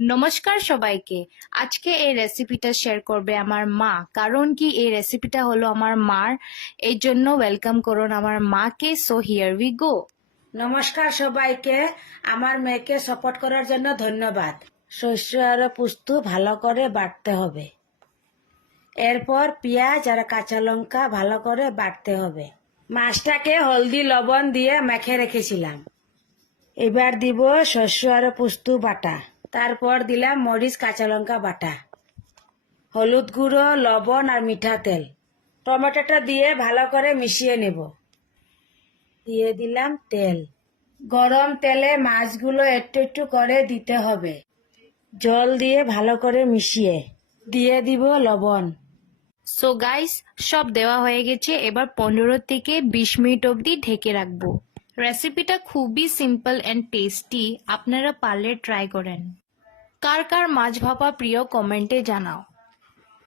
নমস্কার সবাইকে। আজকে এই রেসিপিটা শেয়ার করবে আমার মা। কারণ কি এই রেসিপিটা হলো আমার মার, এই জন্য ওয়েলকাম করুন আমার মাকে। So here we go. নমস্কার সবাইকে। আমার মেয়েকে সাপোর্ট করার জন্য ধন্যবাদ। শস্য আর পুস্ত ভালো করে বাটতে হবে। এরপর পেঁয়াজ আর কাঁচা লঙ্কা ভালো করে বাটতে হবে। মাছটাকে হলদি লবণ দিয়ে মেখে রেখেছিলাম। এবার দিব শস্য আর পুস্ত বাটা। তারপর দিলাম মরিচ কাঁচা লঙ্কা বাটা, হলুদ গুঁড়ো, লবণ আর মিঠা তেল। টমেটোটা দিয়ে ভালো করে মিশিয়ে নেব। দিয়ে দিলাম তেল। গরম তেলে মাছগুলো একটু একটু করে দিতে হবে। জল দিয়ে ভালো করে মিশিয়ে দিয়ে দিব লবণ। সো গাইস, সব দেওয়া হয়ে গেছে। এবার 15 থেকে 20 মিনিট অবধি ঢেকে রাখবো। রেসিপিটা খুবই সিম্পল অ্যান্ড টেস্টি, আপনারা পারলে ট্রাই করেন। কার কার মাছ ভাপা প্রিয় কমেন্টে জানাও।